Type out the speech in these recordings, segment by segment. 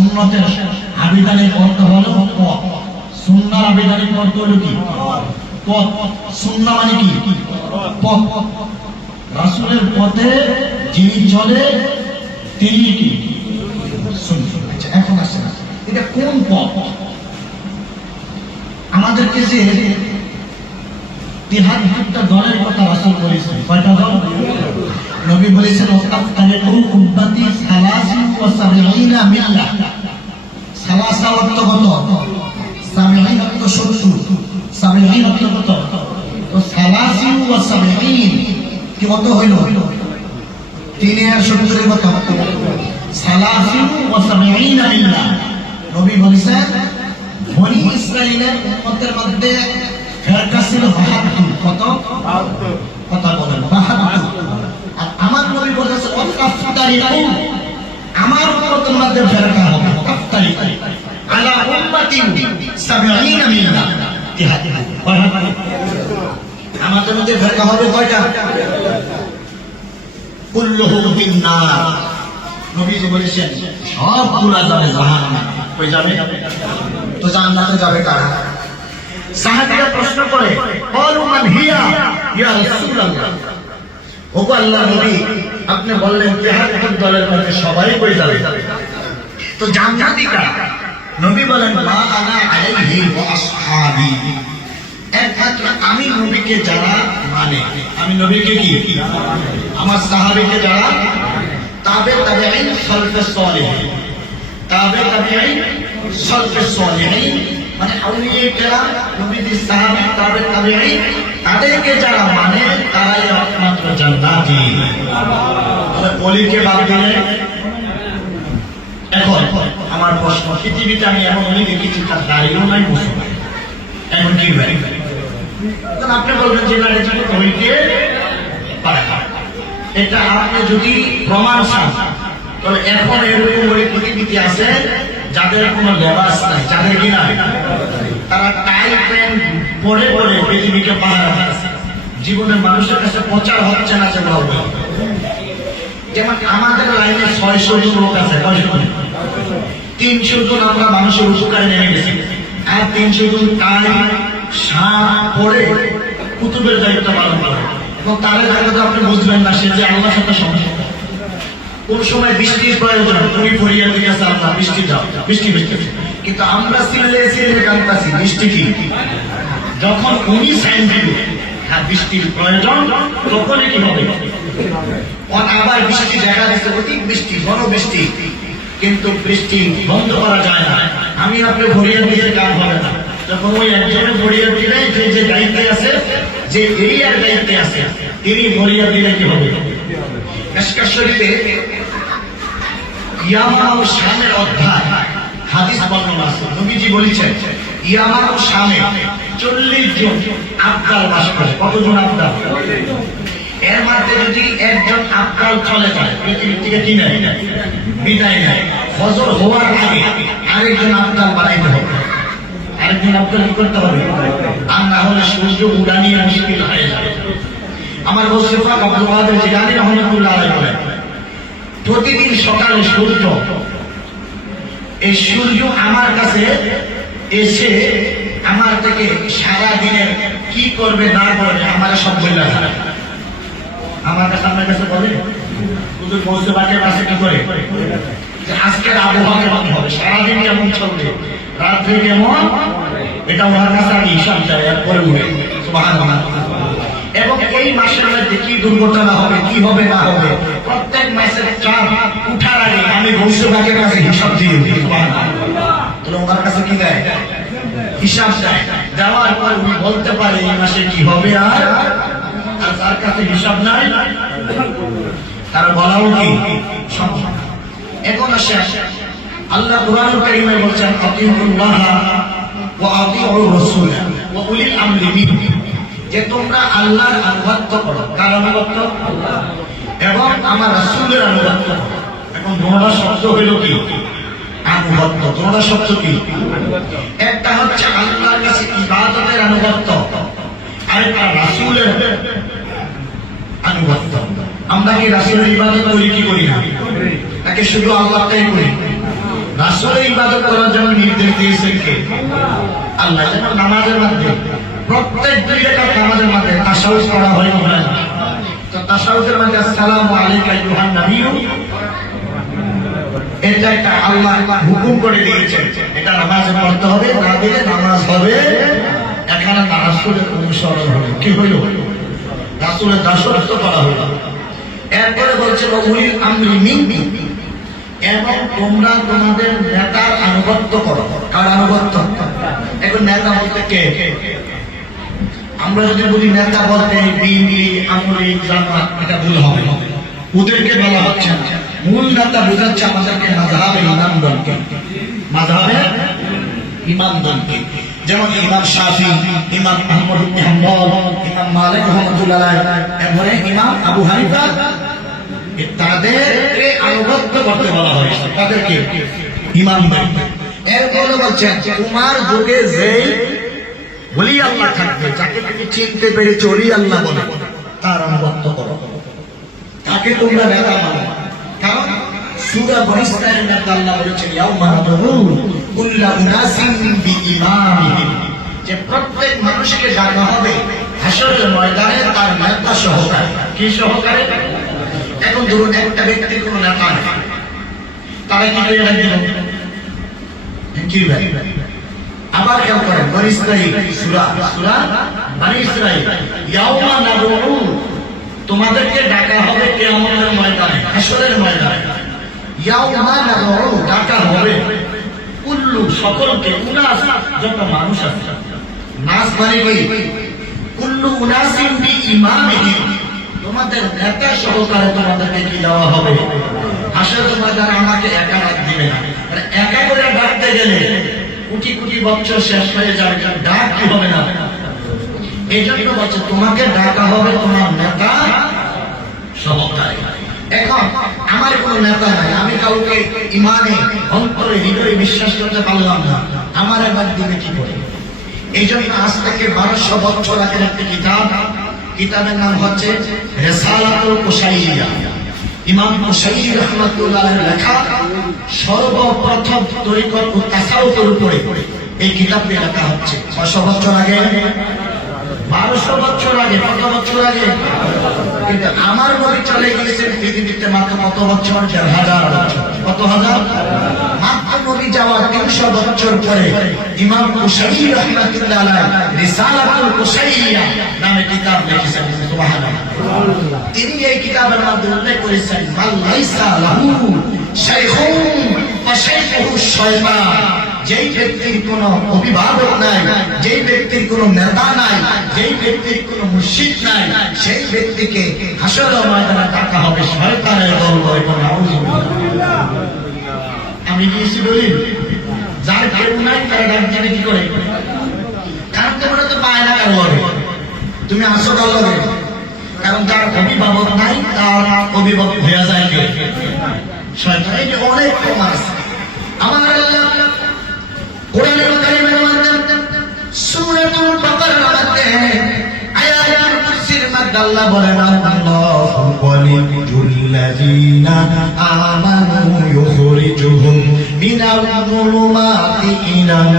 সুন্নতের আবিধানিক অর্থ হলো পথ, সুন্নাহর আবিধানিক অর্থ হলো কি? পথ। সুন্নাহ মানে কি? পথ। রাসূলের পথে যিনি চলে তিনি কি? সুন্নাহ। আচ্ছা, এখন আসেন এটা কোন পথ? আমাদেরকে যে ৭৩টা দলের কথা রাসূল বলেছেন, কয়টা দল? নবী বলেছেন ওয়াতাফতারিকু উম্মতি ৭৩ মিল্লাহ। সালাসা অর্থ কত? ৭০ অর্থ ৭০, ৭০ অর্থ কত? তো ৭৩ ও ৭০ কি কত হইল? ৩ আর ৭০ কত? ৭৩ ও ৭০ মিল্লাহ। নবী বলেছেন বনি ইসরাইলের উম্মতের মধ্যে ফেরকা ছিল ৭২। কত? ৭২। কথা বলেন ৭২। আর আমার নবী বলেছেন ওয়াতাফতারিকু, আমার উম্মতের মধ্যে ফেরকা হবে ওয়াতাফতারিকু আলা উম্মতি ৭০ মিল্লাহ। আমাদের মধ্যে ফেরকা হবে কয়টা? কুল্লুহু ফিন্নার। নবীজি বলেছেন সবগুলা যাবে জাহান্নামে। কই যাবে? তো জান্নাতে যাবে কারা? সাহাবীরা প্রশ্ন করে ক্বালু মান হিয়া ইয়া রাসূলুল্লাহ, ওগো আল্লাহর নবী আপনি বললেন ৭৩ দলের মধ্যে সবাই কই যাবে, তো জান্নাতি কারা? নবী বলেন মা আনা আলাইহি ওয়া আসহাবি, একমাত্র আমি নবীকে যারা মানে, আমি নবীকে কি আমার সাহাবীকে যারা তাবে তাবেঈন সালফে সালেহিন, তাবে তাবেঈন সালফে সালেহিন মানে আউলিয়া কেরাম, নবীর সাহাবী, তাবে তাবেঈন, তাদেরকে যারা মানে তারাই একমাত্র জান্নাতি। তবে ওলিকে বাদ দিলে এখন আমার প্রশ্ন, পৃথিবীতে আমি এমন অলি দেখেছি তার দাঁড়িয়েও নাই, বসে নাই, এখন কি ভাই? আপনি বলবেন যে ওইকে পারে। এটা আপনি যদি প্রমাণ চান তবে এখন এরকম ওই পৃথিবীতে আছে যাদের কোনো লেবাস নাই, যাদের কি নাই, তারা টাই প্যান্ট পরে পরে পৃথিবীকে পাহারা দিচ্ছে। জীবনে মানুষের কাছে প্রচার হচ্ছে না যে বলবে। যেমন আমাদের লাইনে ৬০০ জন লোক আছে, ৩০০ জন আমরা মানুষের উপকারে নেমে গেছি, আর ৩০০ জন টাই শার্ট পরে কুতুবের দায়িত্ব পালন করে। এবং তাদের দায়িত্ব আপনি বুঝবেন না, সে যে আল্লাহর সাথে সম্পর্ক। কোন সময় বৃষ্টির প্রয়োজন, তুমি ফরিয়াদ দিয়ে গেছে আল্লাহ বৃষ্টি দাও, বৃষ্টি বৃষ্টি, কিন্তু আমরা সিলে সিলে কাঁদতাছি বৃষ্টি কি? যখন উনি সাইন দিবে হ্যাঁ বৃষ্টির প্রয়োজন, তখনই কি হবে? আবার বৃষ্টি দেখা দিচ্ছে, অধিক বৃষ্টি, বড় বৃষ্টি, কিন্তু বৃষ্টি বন্ধ করা যায় না। আমি আপনি ফরিয়াদ দিয়ে কাজ হবে না। যখন ওই একজনের ফরিয়াদ দিলে যে দায়িত্বে আছে, যে এরিয়ার দায়িত্বে আছে, তিনি ফরিয়াদ দিলে কি হবে? মিশকাত শরীফে ইয়ামা ও শামের অধ্যায় হাদিস বর্ণনা আছে। নবীজি বলেছেন ইয়ামা ও শামে ৪০ জন আবদাল বাস করে। কতজন আবদাল? এর মধ্যে যদি একজন আবদাল চলে যায়, পৃথিবী থেকে কি নেয়? বিদায় নেয়। ফজর হওয়ার আগে আরেকজন আবদাল বানাইতে হবে। আরেকজন আবদাল কি করতে হবে? আর না হলে সূর্য উড়ানিয়ে মুশকিল হয়ে যাবে। আমার মুস্তাফা আব্দুল কাদের জিলানী রাহমাতুল্লাহ আলাইহি বলেন প্রতিদিন সকালে সূর্য, এই সূর্য আমার কাছে এসে আমার থেকে সারা দিনের কি করবে না করবে আমার সব বলে যায়। আমার কাছে আপনার কাছে বলে হুজুর মুস্তাফাকে কাছে কি করে যে আজকের আবহাওয়া কেমন হবে, সারাদিন কেমন চলবে, রাত্রে কেমন, এটা ওনার কাছে আমি হিসাব চাই, এরপরে উঠে সুবহানাল্লাহ। এবং এই মাসের মধ্যে কি দুর্ঘটনা হবে, কি হবে না হবে, প্রত্যেক মাসের চাঁদ উঠার আগে আমি মুস্তাফাকে কাছে হিসাব দিয়ে দিই। সুবহানাল্লাহ। তাহলে ওনার কাছে কি দেয়? হিসাব দেয়। দেওয়ার পর উনি বলতে পারে এই মাসে কি হবে, আর তার কাছে হিসাব নাই, তার বলাও কি সম্ভব। এখন আসে আল্লাহ কুরআনুল কারীমে বলছেন আতিউল্লাহ ওয়া আতিউর রাসূল ওয়া উলিল আমরি মিনকুম, যে তোমরা আল্লাহর আনুগত্য করো। কার আনুগত্য? আল্লাহ। এবং আমার রাসূলের আনুগত্য করো। এখন দুটো শব্দ হইল কি? আনুগত্য। দুটো শব্দ কি? আনুগত্য। একটা হচ্ছে আল্লাহর কাছে ইবাদতের আনুগত্য, আরেকটা রাসূলের আনুগত্য। আমরা কি রাসূলের ইবাদত করি কি করি না? নাকি শুধু আল্লাহটাই করি? রাসূলের ইবাদত করার জন্য নির্দেশ দিয়েছেন কে? আল্লাহ। যেন নামাজের মধ্যে প্রত্যেক 2 রাকাত নামাজের মধ্যে তাশাহুদ করা হয় না। তো তাশাহুদের মধ্যে আসসালামু আলাইকা আইয়ুহান নাবিয়্যু, এটা একটা আল্লাহ হুকুম করে দিয়েছেন, এটা নামাজে পড়তে হবে, না দিলে নামাজ হবে। এখানে রাসূলের অনুসরণ হবে, কি হলো? রাসূলের দাসত্ব করা হলো। এরপরে বলছে উলিল আমরি মিনকুম, এবং তোমরা তোমাদের নেতার আনুগত্য করো। কার আনুগত্য? এখন নেতা বলতে কে? আমরা যদি বলি নেতা বলতে বিএনপি, আমলি, জামাত, এটা ভুল হবে। ওদেরকে বলা হচ্ছে না, মূল নেতা বোঝাচ্ছে আমাদেরকে মাযহাবে ইমামগণকে, মাযহাবে ইমামগণকে। যেমন ইমাম শাফি, ইমাম আহমদ ইবনে হাম্বল, ইমাম মালিক রাহমাতুল্লাহ আলাইহি, এরপরে ইমাম আবু হানিফা, তাদেরকে আনুগত্য করতে বলা হয়েছে। তাদেরকে ইমামদের। এরপরে বলছেন তোমার যুগে যেই ওলি আল্লাহ থাকবে, যাকে তুমি চিনতে পেরেছো ওলি আল্লাহ বলে, তার আনুগত্য করো, তাকে তোমরা নেতা মানো। কারণ সূরা বনী ইসরাঈলের মধ্যে আল্লাহ বলেছেন ইয়াউমা নাদউ কুল্লা উনাসিন বিইমামিহিম, যে প্রত্যেক মানুষকে ডাকা হবে হাসরের ময়দানে তার নেতা সহকারে। কি সহকারে? এখন ধরুন একটা ব্যক্তির কোনো নেতা নেই, তারা কি করে ডাকবে? কি ভাই? আবার খেয়াল করেন বনী ইসরাঈল সূরা বনী ইসরাঈল ইয়াউমা নাদউ, তোমাদেরকে ডাকা হবে কিয়ামতের ময়দানে, হাসরের ময়দানে। ইয়াউমা নাদউ, ডাকা হবে কুল্লু, সকলকে, উনাস, যত মানুষ আছে। নাস মানে কি? কুল্লু উনাসিন বিইমামিহিম, তোমাদের নেতা সহকারে তোমাদেরকে কি দেওয়া হবে? হাসরের ময়দানে আমাকে একা ডাক দিবে না। মানে একা করে ডাকতে গেলে কোটি কোটি বছর শেষ হয়ে যাবে, ডাক কি হবে না। এই জন্য বলছে তোমাকে ডাকা হবে তোমার নেতা সহকারে। এখন আমার কোনো নেতা নাই, আমি কাউকে ইমানে অন্তরে হৃদয়ে বিশ্বাস করতে পারলাম না, আমার একবার দিবে কি করে? এই জন্য আজ থেকে 1200 বছর আগের একটি কিতাবের নাম হচ্ছে রিসালাতুল কুশাইরিয়া। ইমাম কুশাইরি রাহমাতুল্লাহ আলাইহির লেখা সর্বপ্রথম তরিকত ও তাসাউফের উপরে এই কিতাবটি লেখা হচ্ছে। 600 বছর আগে, 1200 বছর আগে, কত বছর আগে? কিন্তু আমার নবী চলে গিয়েছেন পৃথিবীতে মাত্র কত বছর? 1000 বছর। কত হাজার? মাত্র নবী যাওয়ার 300 বছর পরে ইমাম কুশাইরি রাহমাতুল্লাহ আলাইহি রিসালাতুল কুশাইরিয়া নামে কিতাব লিখেছেন। সুবহানাল্লাহ। তিনি এই কিতাবের মধ্যে উল্লেখ করেছেন মান লাইসা লাহু শাইখুন ফাশাইখুহু শাইতান, যেই ব্যক্তির কোনো অভিভাবক নাই, যেই ব্যক্তির কোনো নেতা নাই, যেই ব্যক্তির কোনো মুর্শিদ নাই, সেই ব্যক্তিকে হাসরের ময়দানে ডাকা হবে শয়তানের দল বলে। নাউযুবিল্লাহ। আমি কিছু বলি, যার কেউ নাই তারা ডাক দিবে কি করে? কারণ তোমরা তো পায় না কারো হবে, তুমি আসো কার লগে? কারণ যার অভিভাবক নাই তার অভিভাবক হয়ে যায় কে? শয়তান। এই যে অনেক প্রমাণ আছে। আমার আল্লাহ কোরআনুল কারীমের মধ্যে সূরাতুল বাকারার মধ্যে আয়াতুল কুরসির মধ্যে আল্লাহ বলেন আল্লাহু ওয়ালিয়ুল্লাযীনা আমানু ইউখরিজুহুম মিনাল যুলুমাতি ইলান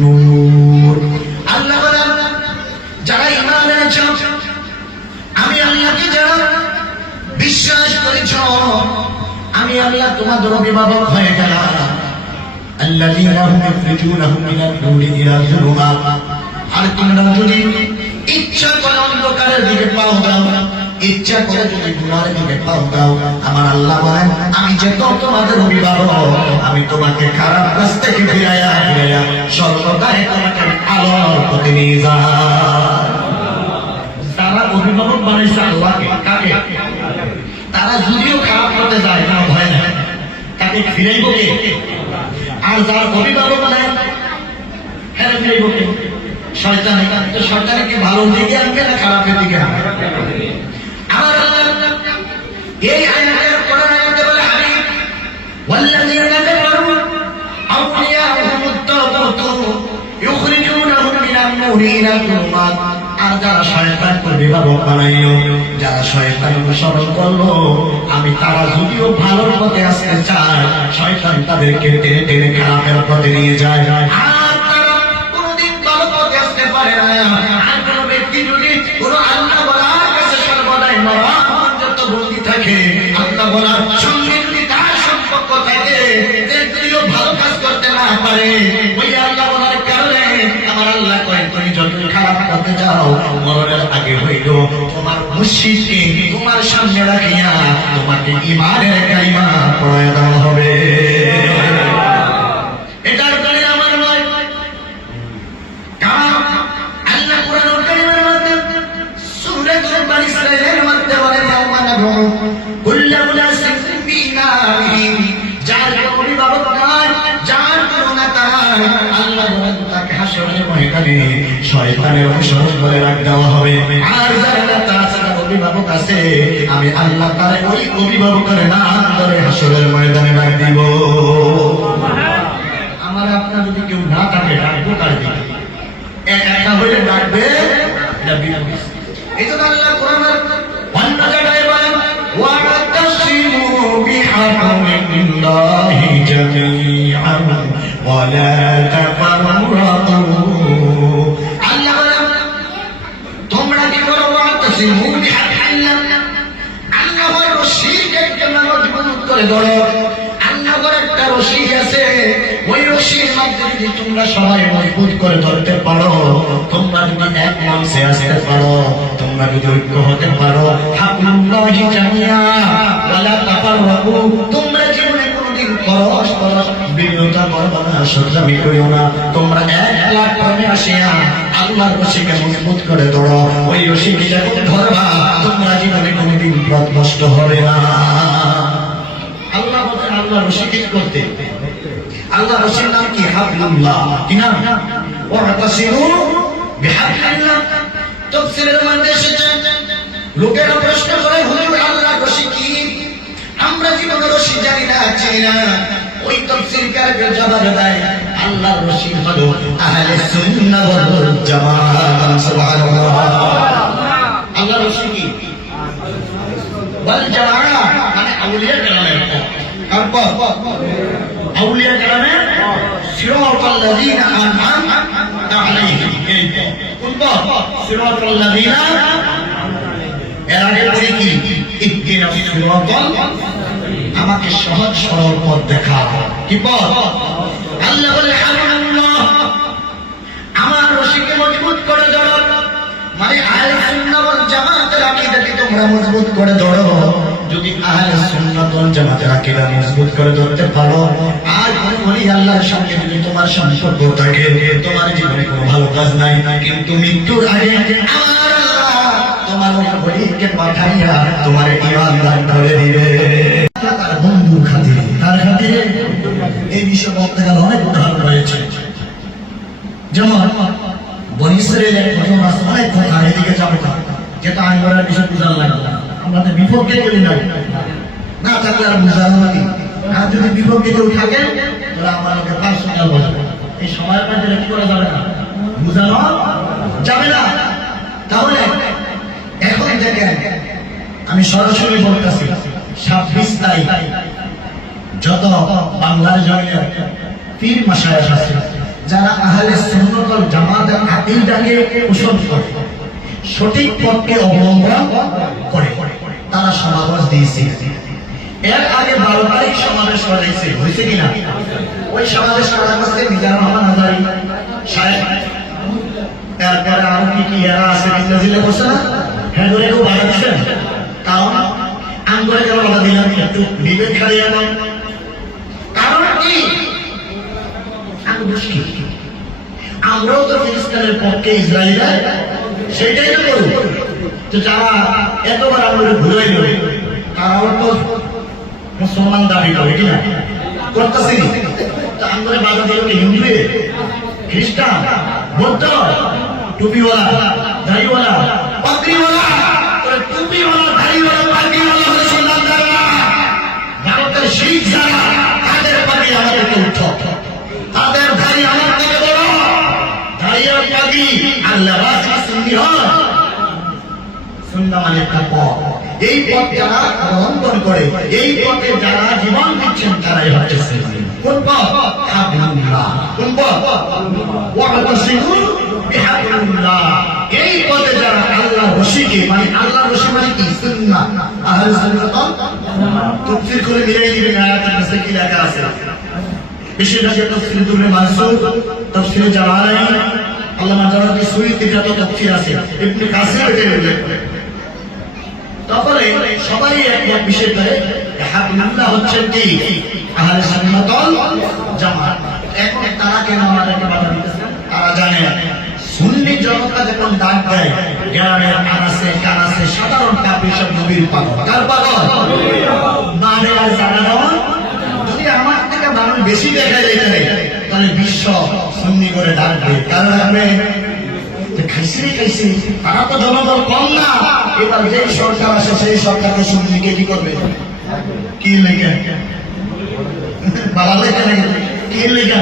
নূর। আল্লাহ বলেন যারা ঈমান এনেছে, আমি আল্লাহকে যারা বিশ্বাস করেছো, আমি আল্লাহ তোমাদের অভিভাবক হয়ে গেলাম। الذين هم يخرجونهم من النور إلى الظلمات, আর তোমরা যদি ইচ্ছা করে অন্ধকারের দিকে পাও দাও, ইচ্ছা করে যদি গুনাহের দিকে পাও দাও, আমার আল্লাহ বলেন আমি যে তোমাদের অভিভাবক, আমি তোমাকে খারাপ কাজ থেকে ফিরাইয়া সর্বদাই তোমাকে আলোর পথে নিয়ে যাই। তারা অভিভাবক বানাইছে আল্লাহকে, কাকে? তারা যদিও খারাপ করতে যায় না, ভয় না, তাকে ফিরাইব কে? আর যার অভিভাবক নাই হ্যাঁ ফিরাইব কে? শয়তান। তো শয়তানকে ভালো দিকে আনবে না খারাপের দিকে আনবে? আমার আল্লাহ এই আয়াতের কোরআন আয়াতে বলে হাবিব ওয়াল্লাযীনা কাফারু আউলিয়াহুমুত তাগুত ইউখরিজুনাহুম মিনান নূরি ইলাল যুলুমাত। আর আর যারা শয়তান অভিভাবক বানাইল, যারা শয়তান অনুসরণ করলো, আমি তারা যদিও ভালোর পথে আসতে চায়, শয়তান তাদেরকে টেনে টেনে খারাপের পথে নিয়ে যায়। আর তারা কোনোদিন ভালো পথে আসতে পারে না। আর কোন ব্যক্তি যদি কোনো আল্লাহ বলার কাছে সর্বদাই মরণযত বন্দী থাকে, আল্লাহ বলার সঙ্গে যদি তার সম্পর্ক থাকে, যে যদিও ভালো কাজ করতে না পারে, ওই আল্লাহ বলার কারণে আমার আল্লাহ কয়, তুমি যতই খারাপ করতে যাও, মরণের আগে হইল তোমার মুর্শিদকে তোমার সামনে রাখিয়া তোমাকে ঈমানের কালিমা পড়ায় দেওয়া হবে। এটার কারণে আমার নয়, কারণ আল্লাহ কুরআনুল কারীমের মধ্যে সূরা বানী ইসরাঈলের মধ্যে বলেন, ইয়াওমা নাদউ কুল্লা উনাসিন বিইমামিহিম, যার অভিভাবক নাই, যার কোনো নেতা নাই, আল্লাহ বলেন তাকে হাসরের ময়দানে শয়তানের অনুসরণ করে রাখ দেওয়া হবে। আর যার নেতা আছে, যার অভিভাবক আছে, আমি আল্লাহ তার ওই অভিভাবকের নাম ধরে হাসরের ময়দানে ডাক দিব। আমার আপনার যদি কেউ না থাকে, ডাকবো কার দিকে? একা হইলে ডাকবে না বিনা? এই জন্য আল্লাহ কোরআনের অন্য জায়গায় বলেন, ওয়া'তাসিমু বিহাবলিল্লাহি জামিআন ওয়া লা তাফাররাকু। আল্লাহ বলেন, তোমরা কি করো? ওয়া'তাসিমু বিহাবলিল্লাহ, আল্লাহর রশিকে তোমরা মজবুত করে ধরো। আল্লাহর একটা রশি আছে, ওই রশির মধ্যে যদি তোমরা সবাই মজবুত করে ধরতে পারো, তোমরা যদি এক মঞ্চে আসতে পারো, তোমরা যদি ঐক্য হতে পারো, হাবলুল্লাহি জামিয়া ওয়া লা তাফাররাকু, তোমরা জীবনে কোনোদিন পরস্পর বিরোধিতা করবে না, শত্রুমি করিও না, তোমরা এক প্ল্যাটফর্মে আসিয়া আল্লাহর রশিকে মজবুত করে ধরো। ওই রশিকে যখন ধরবা, তোমরা জীবনে কোনোদিন পথভ্রষ্ট হবে না। আল্লাহ বলেন, আল্লাহ রশি কি করতে? আল্লাহ রশির নাম কি? হাবলুল্লাহ। কি নাম? ওয়া'তাসিমু বিহাবলিল্লাহ। তাফসীরের মধ্যে এসেছে, লোকেরা প্রশ্ন করে, হুজুর আল্লাহ রশি কি? আমরা জীবনে রশি জানি না, চিনি না। ওই তাফসীরকারদের জবাব দেয়, আল্লাহর রশি হলো আহলে সুন্নাহ ওয়াল জামাত। সুবহানাল্লাহ। আল্লাহর রশি কি? ওয়াল জামাত মানে আউলিয়া কেরামের পথ। কার পথ? আউলিয়া কেরামের সিরাতাল্লাযীনা আন'আমতা আলাইহিম। এই পথ কোন পথ? সিরাতাল্লাযীনা। এর আগে বলি কি? ইহদিনাস সিরাতাল, আমাকে সহজ সরল পথ দেখা। কি পথ? আল্লাহ বলে, হাবলুল্লাহ, আমার রশিকে মজবুত করে ধরো। মানে আহলে সুন্নাহ ওয়াল জামাতের আকীদাকে তোমরা মজবুত করে ধরো। যদি আহলে সুন্নাহ ওয়াল জামাতের আকীদা মজবুত করে ধরতে পারো, আর কোন ওলি আল্লাহর সঙ্গে যদি তোমার সম্পর্ক থাকে, তোমার জীবনে কোনো ভালো কাজ নাই, কিন্তু মৃত্যুর আগে আমার আল্লাহ তোমার ওই ওলিকে পাঠাইয়া তোমার ঈমান দান করে দিবে। তার বন্ধুর খাতিরে, তার খাতিরে এই বিষয়ে বলতে গেলে অনেক উদাহরণ রয়েছে। যেমন বনী ইসরাঈলের প্রথম অনেক কথা, এদিকে যাবো না, যেটা আইনের বিষয় বুঝার লাগবে। আমরা তো বিপক্ষে বলি না থাকলে আর বুঝানো নেই। আর যদি বিপক্ষে কেউ থাকে, তাহলে আমার লোকে পার্সোনাল বলবে। এই সময়ের মধ্যে কি করা যাবে না, বুঝানো যাবে না। তাহলে এখন দেখেন, আমি সরাসরি বলতেছি, 26 তারিখ যত বাংলার জমিনের পীর মাশায়েখ আছে, যারা আহলে সুন্নাত ওয়াল জামাতের আকীদাকে পোষণ করে, সঠিক পথকে অবলম্বন করে, তারা সমাবেশ দিয়েছে। এর আগে 12 তারিখ সমাবেশ করেছে, হয়েছে কিনা? ওই সমাবেশ করা করছে মিজানুর রহমান আজারী সাহেব। এরপরে আরো কি এরা আছে, জিলে করছে না, হ্যাঁ ধরে কেউ বাধা দিচ্ছেন। কারণ আঙ্গুরে কেন বাধা দিলাম? একটু বিবেক খারিয়ে নয়। কারণ কি? আমরাও তো ফিলিস্তিনের পক্ষে, ইসরায়েলের, সেটাই তো করব। তো যারা এতবার আমরা ঘুরে নেবে, তারাও তো মুসলমান দাবি করে, কিনা করতেছি। তো আমরা বাধা দিল কি? হিন্দু, খ্রিস্টান, বৌদ্ধ, টুপিওয়ালা, দাড়িওয়ালা, পাগড়িওয়ালা। টুপিওয়ালা, দাড়িওয়ালা, পাগড়িওয়ালা হলে মুসলমানরা, ভারতের শিখ যারা, তাদের পাগড়ি আমাদের থেকে উঠত, তাদের দাড়ি আমার থেকে বড়। দাড়ি আর পাগড়ি আর লেবাস সুন্নি হয়, সুন্নাহ মানে একটা পথ। এই পথ যারা অবলম্বন করে, এই পথে যারা জীবন দিচ্ছেন, তারাই হচ্ছে সালাফি। কোন পথ? হাবিবুল্লাহ। কোন পথ? ওয়াতাসিমু বিহাবিল্লাহ। এই পথে যারা আল্লাহর রশিকে, মানে আল্লাহর রশি মানে কি? সুন্নাহ। আহলে সুন্নাত তাফসীর করে মিলাই দিবেন, আয়াতের কাছে কি লেখা আছে। বেশিরভাগ তাফসীর দুলে মানসুর, তাফসীর জালালাইন, আল্লামা জালালাইন সুয়ুতী যত তাফসীর আছে, ইবনে কাসির এটা উল্লেখ করে। তারপরে সবাই এক বিষয় করে হাবিবুল্লাহ হচ্ছে কি? আহলে সুন্নাত ওয়াল জামাত। এখন তারা কেন আমাদেরকে বাধা দিতেছে? তারা জানে সুন্নি জনতা যখন ডাক দেয়, গ্রামের আনাসে কানাসে সাধারণ পাপী সব নবীর পাগল। কার পাগল? মানে আর জানানো। যদি আমার থেকে মানুষ বেশি দেখায় এখানে, তাহলে বিশ্ব সুন্নি করে ডাকবে। কারণ আপনি খাইছি তারা তো জনবল কম না। এবার যেই সরকার আসে সেই সরকারকে সুন্নিকে কি করবে? কি লেগে বাবা লেগে কি লেগে?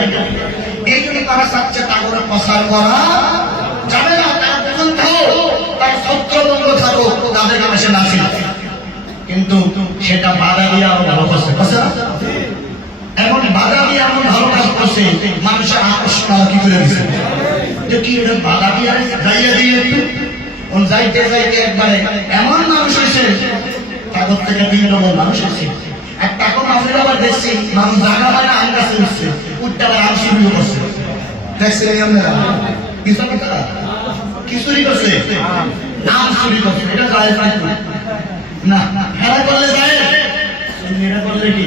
এই জন্য তারা চাচ্ছে তাগরে প্রসার করা যাবে না। তার পর্যন্ত তার ছত্রভঙ্গ থাকুক, তাদের নামে সে নাচি। কিন্তু সেটা বাধা দিয়ে আরো ভালো করছে। এখন বাধা দিয়ে এমন ভালো কাজ করছে, মানুষের আকর্ষণ কি করে দিচ্ছে যে কি এটা বাধা দিয়ে যাইয়া দিয়ে যাইতে যাইতে একবারে এমন মানুষ হয়েছে, তাদের থেকে 3 নম্বর মানুষ হয়েছে। এক টাকা মাফির আবার দেখছি মানুষ জায়গা হয় না, আম গাছে উঠছে, উঠতে আবার আম শুরু করছে। দেখছেন আপনারা কি চুরি করছে? আম চুরি করছে। এটা জায়েজ না, খেলা করলে যায়, এটা করলে কি?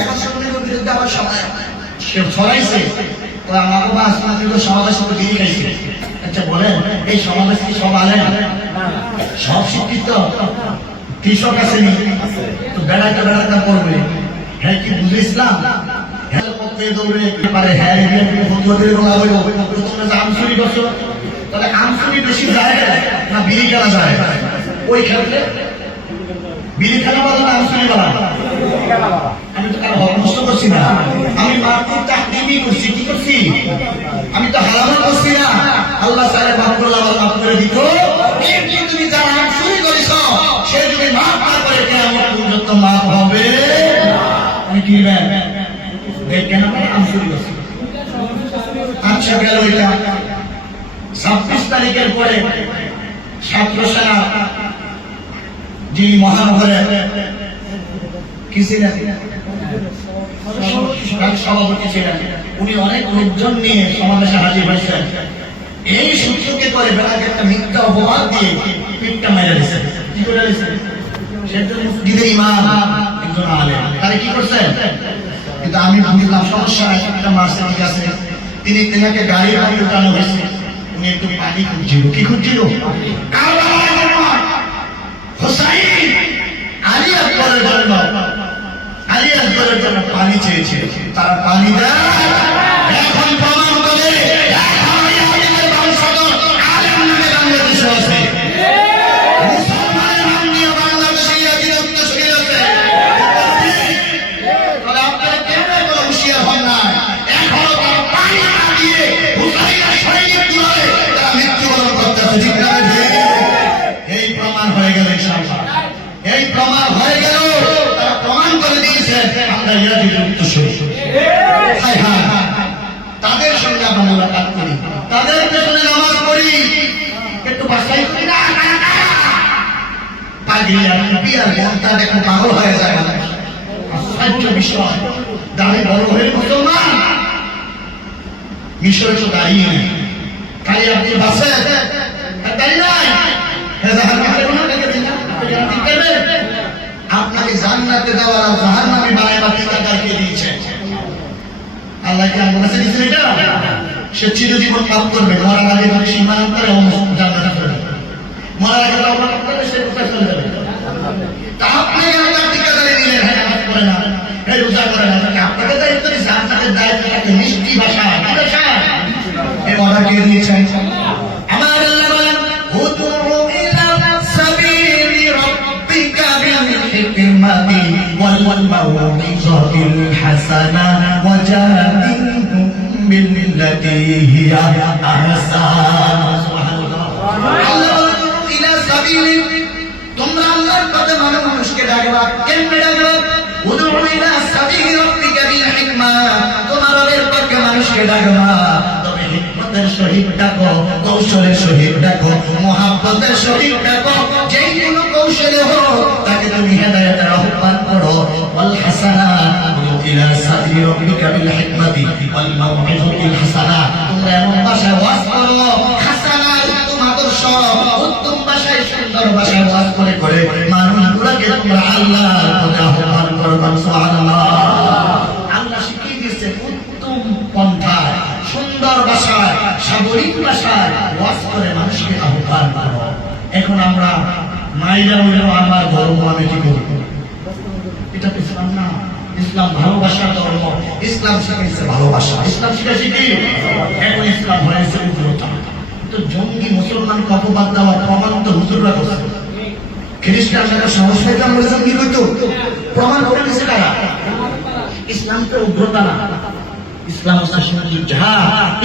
এখন সুন্নির বিরুদ্ধে আবার সবাই ছড়াইছে। তো আমাকে বা আসমানের সমাবেশ তো দিয়ে খাইছে। আচ্ছা বলেন, এই সমাবেশ কি সব আলেম? সব শিক্ষিত? কৃষক আসেনি তো বেড়াইতে করবে। হ্যাঁ কি বুঝে ইসলাম? বেশি যায় না বিড়ি খেলা যায়? ওই খেলতে বিড়ি খেলা বলো না আমসুরি বলা? আমি তো কারো হক নষ্ট করছি না, আমি মাত্র তাকদীমি করছি। কি করছি? আমি তো হারাম করছি না। আল্লাহ তাআলা মাফ করলে আবার মাফ করে দিত। কিন্তু তুমি যারা আমসুরি করেছো, সে যদি মাফ না করে কিয়ামত পর্যন্ত মাফ হবে আমি কি কেন আমসুরি করছি? আচ্ছা গেল এটা। 26 তারিখের পরে ছাত্র সেনা যিনি মহানগরে কি ছিলেন, সভাপতি ছিলেন, উনি অনেক লোকজন নিয়ে সমাবেশে হাজির হয়েছেন। এই সূত্রকে করে বেলাকে একটা মিথ্যা অপবাদ দিয়ে পিঠটা মেরে দিয়েছে। কি করে দিয়েছে? সেটা মসজিদের ইমাম একজন আলেম, তারা কি করছেন? কিন্তু আমি বুঝলাম সমস্যা একটা মাসে ঠিক আছে। তিনাকে গাড়ির মধ্যে টানো হয়েছে, উনি একটু পানি খুঁজছিল। কি খুঁজছিল? হুসাইন আলী আকবরের জন্য পানি চেয়েছে। তারা পানি দেয়। এখন প্রমাণ করে বাংলাদেশে আছে মুসলমানের নাম নিয়ে বাংলাদেশে বিরক্ত শরীর আছে। আপনারা কেন কোনো হুঁশিয়ার হন না? এখনো তারা পানি না দিয়ে হুসাইনের শরীরে কিভাবে তারা মৃত্যুবরণ করতেছে। এই প্রমাণ হয়ে গেল ইনশাআল্লাহ। এই প্রমাণ হয়ে গেল। তারা প্রমাণ করে দিয়েছে আমরা ইয়াজিদের উত্তরসূরি। তাদের সঙ্গে আমরা মোলাকাত করি, তাদের পেছনে নামাজ পড়ি, একটু বাসাই করি না। পাগড়ি আর টুপি আর ঘন্টা দেখো পাগল হয়ে যায়। আশ্চর্য বিষয়, দাঁড়ে বড় হয়ে মুসলমান, মিশরে তো দাঁড়িয়ে নেই। তাই আপনি বাসে দাঁড়িয়ে নাই, আপনাকে জান্নাতে দেওয়ার আর জাহান্নামে বানাইবার ঠিকাদার কে দিয়েছেন? আল্লাহ কি আপনার কাছে দিয়েছেন এটা? সে চিরজীবন পাপ করবে, মরার আগে যদি সীমান করে জান্নাতে করবে, মরার আগে আপনার করবে সে কোথায় চলে যাবে? তা আপনি আল্লাহ ঠিকাদারি দিলেন, হ্যাঁ নামাজ পড়ে না, হ্যাঁ রোজা করে না, আপনাকে দায়িত্ব দিয়েছে। আপনাদের দায়িত্বটাকে মিষ্টি ভাষা কি ভাষা এই অর্ডার কে দিয়েছেন? আমার আল্লাহ বলেন উদউ ইলা সাবিলি রাব্বিকা বিল হিকমাতি ওয়াল মাউইযাতিল হাসানা ওয়াজাদিলহুম বিল্লাতী হিয়া আহসান। সুবহানাল্লাহ। আল্লাহ বলেন ইলা সাবিলি তোমরা আল্লাহর পথে মানুষকে ডাকবা, কেমনে ডাকবা? উদউ ইলা সাবিলি রাব্বিকা বিল হিকমা, তোমার রবের পথে মানুষকে ডাকবা, তবে হিকমতের সহিত ডাকো, কৌশলের সহিত ডাকো, মুহাব্বতের সহিত ডাকো। যেই কোনো কৌশলে হোক তাকে তুমি হেদায়েতের আহ্বান করো। ওয়াল হাসানা ইলা সাবিলি রাব্বিকা বিল হিকমাতি ওয়াল মাউইযাতিল হাসানা, তোমরা এমন ভাষায় ওয়াজ করো, হাসানা উত্তম আদর্শ, উত্তম ভাষায় সুন্দর ভাষায় ওয়াজ করে করে মানুষগুলোকে তোমরা আল্লাহর পথে আহ্বান করবা। সুবহানাল্লাহ। আল্লাহ শিখিয়ে দিয়েছে উত্তম পন্থায়, সুন্দর ভাষায়, সাবলীল ভাষায় ওয়াজ করে মানুষকে আহ্বান করো। এখন আমরা মাইরা হইলেও আমার ধর্ম আমি কি করব? এটা তো ইসলাম না। ইসলাম ভালোবাসার ধর্ম। ইসলাম শিখাইছে ভালোবাসা। ইসলাম শিখাইছে কি? এখন ইসলাম হয়েছে উগ্রতা। তো জঙ্গি মুসলমানকে অপবাদ দেওয়ার প্রমাণ তো হুজুররা করছে। খ্রিস্টানরা সাহস পেতাম বলেছেন কি হইতো? প্রমাণ করে দিছে কারা? ইসলাম তো উগ্রতা না। ইসলাম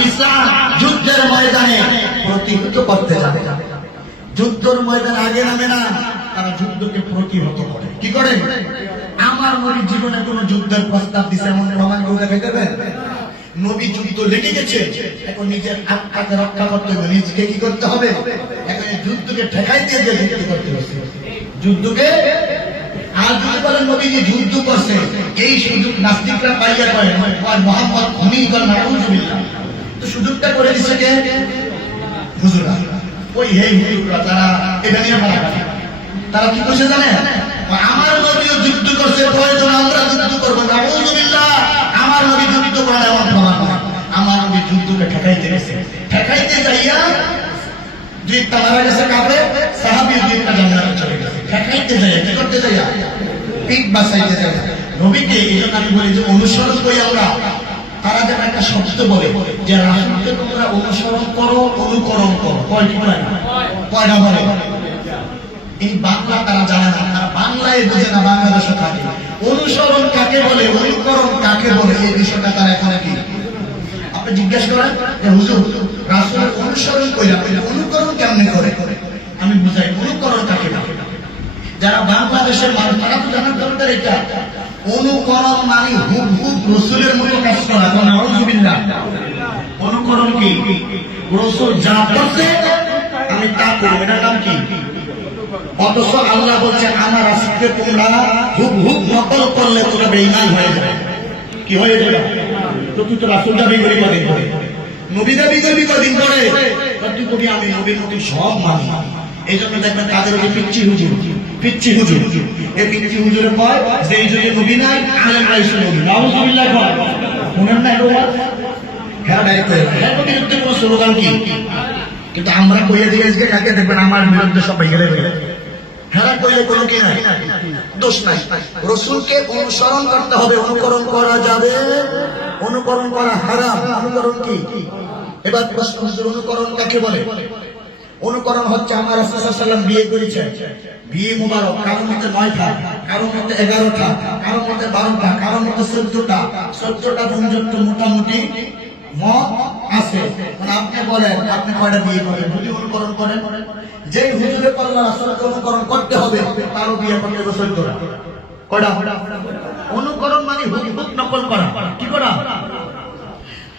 ইসলাম যুদ্ধের ময়দানে প্রতিহত করতে যাবে। যুদ্ধের ময়দানে আগে নামে না, তারা যুদ্ধকে প্রতিহত করে। কি করে? আমার নবী জীবনে কোন যুদ্ধের প্রস্তাব দিছে এমন প্রমাণ করে দেখাই দেবেন? নবী যুদ্ধ লেগে গেছে, এখন নিজের আত্মাকে রক্ষা করতে হবে, নিজেকে কি করতে হবে? এখন যুদ্ধকে ঠেকাই দিয়ে যুদ্ধ করতে হবে। যুদ্ধকে আর যদি বলেন নবী যে যুদ্ধ করছে, এই সুযোগ নাস্তিকরা পাইয়া করে মোহাম্মদ খুনি বা নাউজুবিল্লাহ, তো সুযোগটা করে দিছে কে? হুজুররা। ওই হে হুজুররা তারা এটা নিয়ে মারা গেছে। তারা কি করছে জানেন? আমার নবীও যুদ্ধ করছে, প্রয়োজন আমরা যুদ্ধ করবো না। নাউজুবিল্লাহ। আমার নবী যুদ্ধ করে এমন প্রমাণ নয়। আমার নবী যুদ্ধকে ঠেকাইতে গেছে, ঠেকাইতে যাইয়া দুইটা মারা গেছে কাফের, সাহাবী দুইটা জান্নাতে চলে গেছে। ঠেকাইতে যাইয়া কি করতে যাইয়া? পিঠ বাঁচাইতে যাইয়া। নবীকে এই জন্য আমি বলি যে অনুসরণ করি আমরা। তারা যেন একটা শব্দ বলে যে রাসূলকে তোমরা অনুসরণ করো, অনুকরণ করো। কয়টা বলে? এই বাংলা তারা জানে না, তারা বাংলায় বোঝে না, বাংলাদেশে থাকে। অনুসরণ কাকে বলে, অনুকরণ কাকে বলে, এই বিষয়টা তারা এখন কি আপনি জিজ্ঞেস করেন যে হুজুর রাসূলের অনুসরণ কইরা অনুকরণ কেমনে করে? আমি বুঝাই অনুকরণ কাকে বলে। যারা বাংলাদেশের মানুষ তারা তো জানার দরকার এটা। অনুকরণ মানে হুবহুব রাসূলের মতো কাজ করা। নাউজুবিল্লাহ। অনুকরণ কি? রাসূল যা করছে আমি তা করব, এটার নাম কি? অথচ আল্লাহ বলছেন আমার রাসূলকে তোমরা হুবহুব নকল করলে তোমরা বেঈমান হয়ে যাবে। কি হয়ে যাবে? তো তুই তো রাসূল দাবি করি কদিন পরে, নবী দাবি করবি কদিন পরে, তুই কবি আমি নবীর মতো সব মানি। এই জন্য দেখবেন তাদের ওই পিচ্ছি হুজুর, পিচ্ছি হুজুর, এই পিচ্ছি হুজুরে কয় যে এই যুগে নবী নাই, আলেম আইসু নবী। নাউজুবিল্লাহ। কয় শুনেন না এটা? হ্যাঁ ডাইরেক্ট এর বিরুদ্ধে কোনো স্লোগান কি? কিন্তু আমরা কইয়া দিয়ে আজকে কাকে দেখবেন আমার বিরুদ্ধে সব বাইরে বেরে। হ্যাঁ কইলে কোনো কি নাই, দোষ নাই। রাসূলকে অনুসরণ করতে হবে, অনুকরণ করা যাবে, অনুকরণ করা হারাম। অনুকরণ কি? এবার প্রশ্ন হচ্ছে অনুকরণ কাকে বলে? অনুকরণ হচ্ছে আমার রাসূল সাল্লাল্লাহু আলাইহি ওয়াসাল্লাম বিয়ে করেছেন, বিয়ে মুবারক কারোর মধ্যে 9টা, কারোর মধ্যে 11টা, কারোর মধ্যে 12টা, কারোর মধ্যে 14টা, 14টা পর্যন্ত মোটামুটি মত আছে। মানে আপনি বলেন আপনি কয়টা বিয়ে করেন? যদি অনুকরণ করেন, যে হুজুরে আল্লাহ রাসূলকে অনুকরণ করতে হবে তারও বিয়ে করতে হবে 14টা। কয়টা? অনুকরণ মানে হুবহুব নকল করা। কি করা?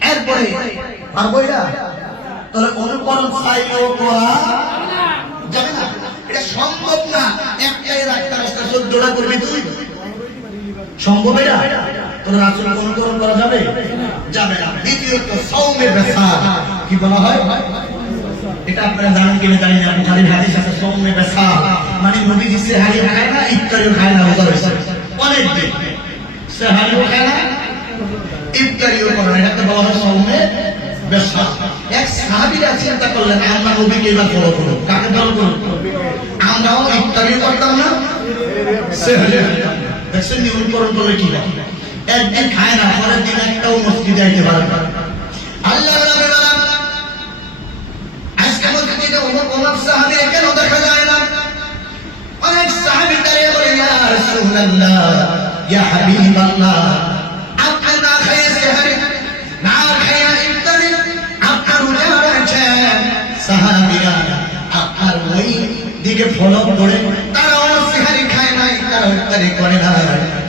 এরপরে আর বইরা তাহলে অনুকরণ চাইলেও করা যাবে না, এটা সম্ভব না। একটাই রাস্তা, রাস্তা 14টা করবি তুই, সম্ভব এটা? তোর রাসূলকে অনুকরণ করা যাবে? যাবে না। দ্বিতীয়ত সাওমে বেসার, কি বলা হয়? এটা আপনারা জানেন কিনা জানি না, বুখারীর হাদিস আছে সাওমে বেসার মানে নবীজি সেহরি খায় না, ইফতারিও খায় না, রোজা রয়েছে অনেক দিন, সেহরিও খায় না, ইফতারিও করে না। এটাকে বলা হয় সাওমে বেসার। এক সাহাবীরা চিন্তা করলেন আমরা নবীকে এবার ফলো করব। কাকে ফলো করব? আমরাও ইফতারিও করতাম না, সেহরি খাইতাম না। দেখছেন অনুকরণ করলে কি হয়? একদিন খায় না, পরের দিন একটাও মসজিদে যাইতে পারে না। আল্লাহ আজকে মসজিদে অমুক সাহাবী কেন দেখা যায় না? অনেক সাহাবী দাঁড়িয়ে বলে ইয়া রাসূলুল্লাহ, ইয়া হাবিবাল্লাহ, আপনি না খেয়ে সেহরি, না খেয়ে ইফতারি, আপনার রোজা রয়েছেন। সাহাবীরা আপনার ওই দিকে ফলো করে তারা রপ্তানি করে না,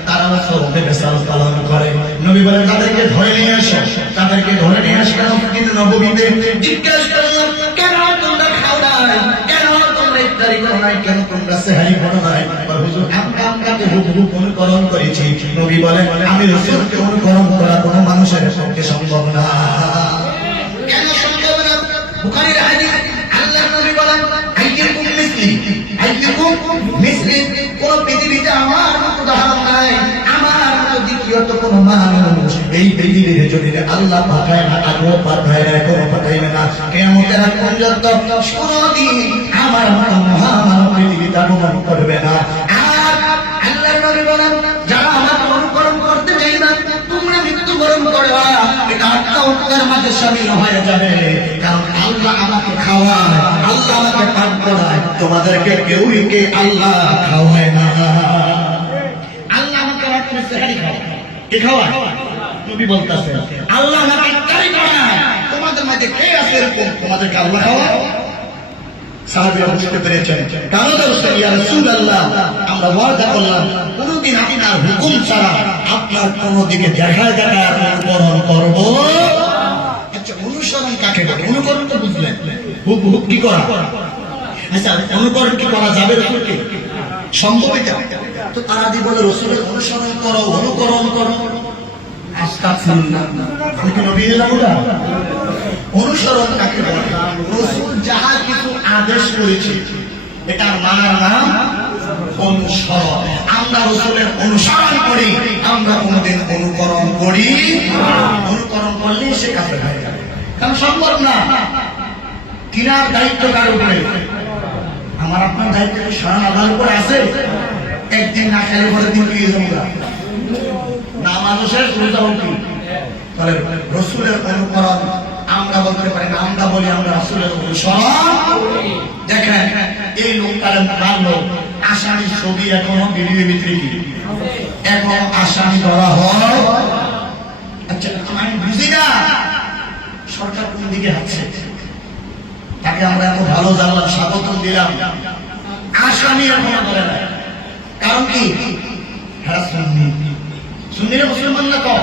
তারাও সৌদে বেসাল পালন করে। নবী বলেন তাদেরকে ধরে নিয়ে আসো, তাদেরকে ধরে নিয়ে আসে মসজিদে নববীতে জিজ্ঞাসা করলো, কেন তোমরা খাও নাই, কেন তোমরা ইফতারি করো নাই, কেন তোমরা সেহরি করো নাই? হুজুর আমরা আপনাকে হুকুম অনুকরণ করেছি। নবী বলেন আমি রাসূলকে অনুকরণ করা কোনো মানুষের পক্ষে সম্ভব না। কেন সম্ভব না? বুখারীর হাদিস, আল্লাহর নবী বলেন আইয়ুকুম মিসলি, আইয়ুকুম মিসলি, কোন পৃথিবীতে আমার মতো উদাহরণ নাই, আমার মতো দ্বিতীয়ত কোন মানুষ এই পৃথিবীর জমিনে আল্লাহ পাঠায় না, আগেও পাঠায় না, এখনো পাঠাইবে না, কিয়ামতের আগ পর্যন্ত কোনদিন আমার মতো মহামানব পৃথিবীতে আগমন করবে না। আর আল্লাহর নবী বলেন যারা আমার অনুকরণ করতে চাই না, তোমরা মৃত্যুবরণ করবা, এটা আত্মহত্যার মাঝে শামিল হয়ে যাবে। কারণ আল্লাহ আমাকে খাওয়ায়, আল্লাহ আমাকে পান করায়, তোমাদেরকে কেউই কে আল্লাহ খাওয়ায় না। আল্লাহ আমাকে রাত্রে সেহরি খাওয়ায়, কে খাওয়ায়? নবী বলতেছে আল্লাহ আমাকে ইফতারি করায়, তোমাদের মাঝে কে আছে এরকম তোমাদেরকে আল্লাহ খাওয়ায়? সাহাবীরা বুঝতে পেরেছেন, কারণ ইয়া রাসূলুল্লাহ আমরা ওয়াদা করলাম কোনদিন আপনার হুকুম ছাড়া আপনার কোন দিকে দেখায় দেখায় অনুকরণ করব। আচ্ছা অনুসরণ কাকে বলে? অনুকরণ তো বুঝলেন, হুক হুক কি করা। আচ্ছা অনুকরণ কি করা যাবে রাসূলকে? সম্ভব এটা? তো তারা দি বলে রাসূলের অনুসরণ করো, অনুকরণ করো। আস্তাগফিরুল্লাহ, আমি কি নবী এলাম ওটা? অনুসরণ কাকে বলে? রাসূল যাহা কিছু আদেশ করেছে এটা মানার নাম অনুসরণ। আমরা রাসূলের অনুসরণ করি, আমরা কোনদিন অনুকরণ করি? অনুকরণ করলে সে কাফের হয়ে যাবে, কারণ সম্ভব না। কিনার দায়িত্ব কার উপরে? আমার আপনার দায়িত্ব সারা আল্লাহর উপরে আছে। একদিন না খেলে পরের দিন পেয়ে যাবো না, মানুষের রোজা উঠি। তাহলে রাসূলের অনুকরণ আমরা বলতে পারি না, আমরা বলি আমরা রাসূলের অনুসরণ। দেখেন এই লোকটার মারলো, আসামির ছবি এখনো ভিডিও ভিতরে কি এখন আসামি ধরা হয়। আচ্ছা আমি বুঝি না সরকার কোন দিকে হাঁটছে। তাকে আমরা এত ভালো জানলাম, স্বাগতম দিলাম, আসামি এখনো ধরে না। কারণ কি? হ্যাঁ সুন্নি, সুন্নিরা মুসলমান না তো,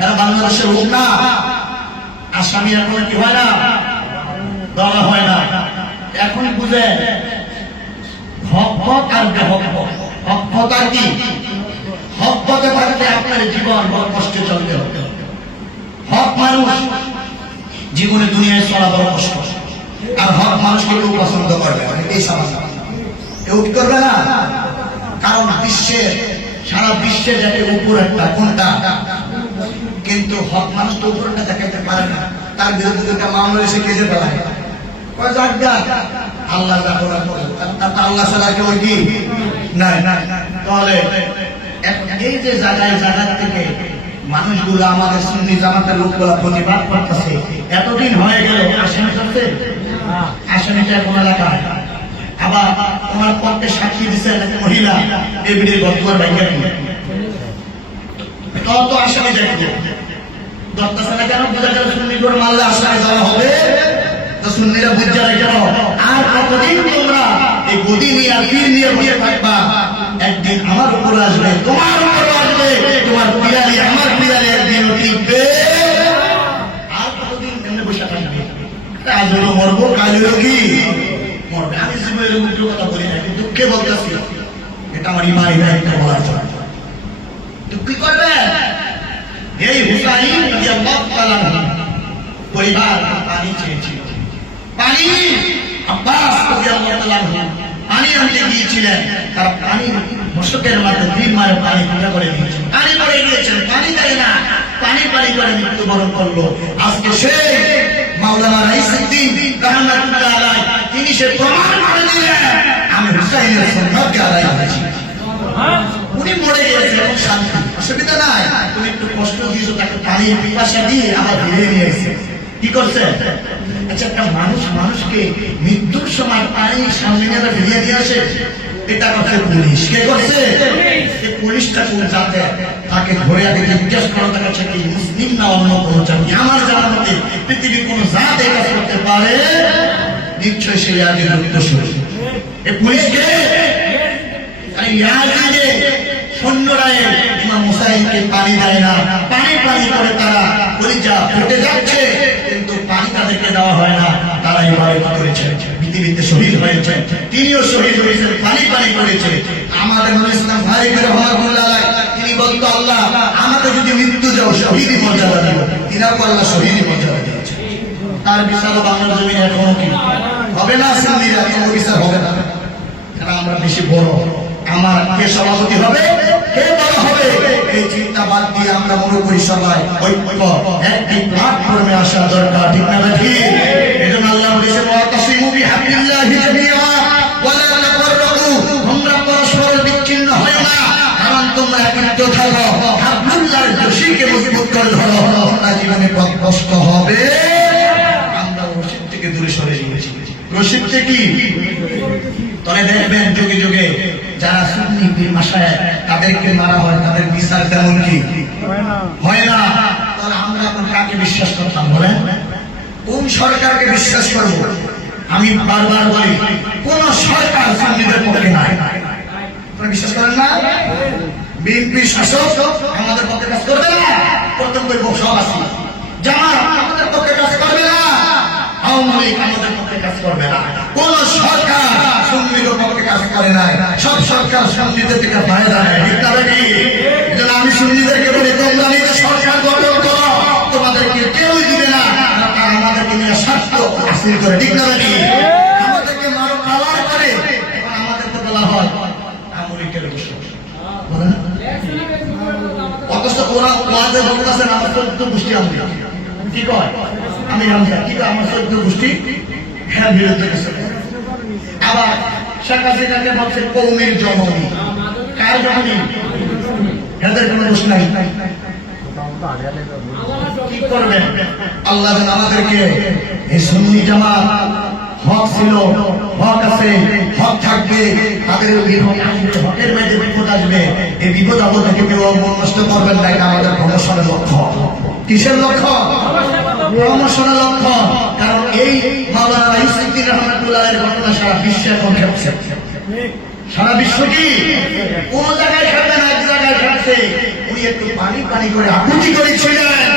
এরা বাংলাদেশের লোক না। আসামি এখন কি হয় না, ধরা হয় না। এখন বুঝে হক আর বেহক। হক আর কি? হক পথে থাকতে আপনার জীবন বড় কষ্টে চলতে হবে। হক মানুষ জীবনে দুনিয়ায় চলা বড় কষ্ট, আর হক মানুষকে কেউ পছন্দ করবে না, এই সমস্যা কেউ কি করবে না। কারণ বিশ্বের সারা বিশ্বে যাতে উপর একটা কোনটা, কিন্তু হক মানুষ তো উপরটা দেখাইতে পারে না। তার বিরুদ্ধে দুটা মামলা এসে কেঁদে ফেলায়, আল্লাহ আল্লাহ ছাড়া কেউ কি নাই। তাহলে এই যে জায়গায় জায়গা থেকে মানুষগুলো আমাদের সুন্নি জামাতের লোকগুলা প্রতিবাদ করতেছে, এতদিন হয়ে গেল আসামি করছে, আসামিটা কোন এলাকায়। আবার ওনার পক্ষে সাক্ষী দিচ্ছে মহিলা, এবিডি গতবার বাইকে তত আসামি দেখবে দশটা না কেন বোঝা গেল সুন্নি করে মারলে আসামি দেওয়া হবে। তো সুন্নিরা বুঝা রেখে দাও, আর কতদিন তোমরা এই গদি নিয়ে আর পীর নিয়ে বসে থাকবা? একদিন আমার উপর আসবে, তোমার উপর আসবে, তোমার পিয়ালি আমার পিয়ালি একদিন টিকবে। আর কতদিন এমনি বসে থাকবে? আজ হলো মরবো, কাল হলো কি মরবে। আমি জীবনের উল্টো কথা বলি না, কিন্তু দুঃখে বলতেছি, এটা আমার ইমানি দায়িত্ব বলার জন্য। দুঃখ কি করবে? এই হুসাইন রাদিয়াল্লাহু তাআলা পরিবার পানি চেয়েছিল, পানি আব্বাস রাদিয়াল্লাহু তাআলা পানি আনতে গিয়েছিলেন, তার পানি মশকের মধ্যে তিন মারে পানি ফুটা করে দিয়েছেন, পানি পড়ে গিয়েছেন, পানি দেয় না, পানি পানি করে মৃত্যুবরণ করলো। আজকে সেই মাওলানা রাইসুদ্দিন রাহমাতুল্লাহ আলাইহি তিনি সে প্রমাণ করে দিলেন আমি হুসাইনের সুন্নাতকে আদায় করেছি। উনি মরে গিয়েছেন, এখন শান্তি, অসুবিধা নাই। তুমি একটু কষ্ট দিয়েছো, তাকে পানি পিপাসা দিয়ে আবার ফিরিয়ে নিয়ে এসেছে। কি করছে? আচ্ছা একটা মানুষ মানুষকে মৃত্যুর সময় পানি সামনে নিয়ে ফিরিয়ে দিয়ে আসে, এটা করছে পুলিশ। কে করছে? পুলিশটা কোন জাতে? তাকে ধরে আগে জিজ্ঞেস করা, তার কাছে কি মুসলিম না অন্য কোনো জাতি? আমার জানার মতে পৃথিবীর কোন জাত এই কাজ করতে পারে? নিশ্চয় সেই আগে উদ্দেশ্য। এই পুলিশকে সৈন্যরা ইমাম হুসাইনকে পানি দেয় না, পানি পানি করে তারা কলিজা ফেটে যাচ্ছে, কিন্তু পানি তাদেরকে দেওয়া হয় না। তারা ইবাদত করেছে, পৃথিবীতে শহীদ হয়েছে, তিনিও শহীদ হয়েছেন, পানি পানি করেছে। আমাদের নবী ইসলাম ভাই রহমাতুল্লাহ তিনি বলতো, আল্লাহ আমাকে যদি মৃত্যু দাও শহীদই মর্যাদা দিও, তিনাকে আল্লাহ শহীদই মর্যাদা দিয়েছে। তার বিচারও বাংলার জমিনে এখনো কি হবে না? সুন্নিরা কোনো বিচার হবে না, কারণ আমরা বেশি বড়। আমার কে সভাপতি হবে, কে বড় হবে, এই চিন্তা বাদ দিয়ে আমরা মনে করি সবাই ঐক্য একটি প্ল্যাটফর্মে আসা দরকার, ঠিক না ঠিক? এজন্য আল্লাহ বলেছে ওয়াতাসিমু বিহাবলিল্লাহি জামিআ ওয়ালা তাফাররাকু, তোমরা পরস্পর বিচ্ছিন্ন হয়ো না, কারণ তোমরা একত্র থাকো, হাবলুল্লাহর রশিকে মজবুত করে ধরো, তোমরা জীবনে পথভ্রষ্ট হবে। আমরা রশিদ থেকে দূরে সরে গিয়েছি। রশিদ কি তবে দেখবেন যুগে যুগে যারা সুন্নি পীর মাশায়েখ তাদেরকে মারা হয়, তাদের বিচার তেমন কি হয় না। তাহলে আমরা এখন কাকে বিশ্বাস করতাম বলেন? কোন সরকারকে বিশ্বাস করব? আমি বারবার বলি, কোন সরকার সুন্নিদের পক্ষে নাই। আপনারা বিশ্বাস করেন না? বিএনপি শাসক আমাদের পক্ষে কাজ করবে না, প্রথম করবো সব আছে, জামাত আমাদের পক্ষে কাজ করবে না, আওয়ামী লীগ আমাদের পক্ষে কাজ করবে না। কোন সরকার সুন্নিদের পক্ষে কাজ করে নাই, সব সরকার সুন্নিদের থেকে ফায়দা নেয়, ঠিক না নাকি? এজন্য আমি সুন্নিদেরকে বলি, তোমরা নিজে সরকার গঠন করো, তোমাদেরকে কেউই দিবে না, তারা আমাদেরকে নিয়ে স্বার্থ হাসিল করে, ঠিক না নাকি? আমাদেরকে মারো কালার করে, এখন আমাদেরকে বলা হয় আমেরিকার বিষয়, বলে না? অথচ কোরআন ওয়াজে বলতেছেন আমার 14 গোষ্ঠী আমি কি কয়, আমি হামজা কি কয়, আমার 14 গোষ্ঠী হ্যাঁ বিরুদ্ধে গেছে। আবার শেখ হাসিনাকে বলছে কৌমের জননী, কার জননী? এদের কোনো দোষ নাই। কি করবেন? আল্লাহ যেন আমাদেরকে এই সুন্নি জামাত হক ছিল, হক আছে, হক থাকবে, তাদের বিপদ আসবে, হকের মাঝে বিপদ আসবে, এই বিপদ আপদ থেকে কেউ নষ্ট করবেন না। এটা আমাদের প্রমোশনের লক্ষ্য। কিসের লক্ষ্য? প্রমোশনের লক্ষ্য। কারণ এই মাওলানা ইউসুফউদ্দিন রহমাতুল্লাহের ঘটনা সারা বিশ্বে এখন খেপছে। সারা বিশ্ব কি কোন জায়গায় খেলবে না, এক জায়গায় খেলছে। উনি একটু পানি পানি করে আকুতি করেছিলেন,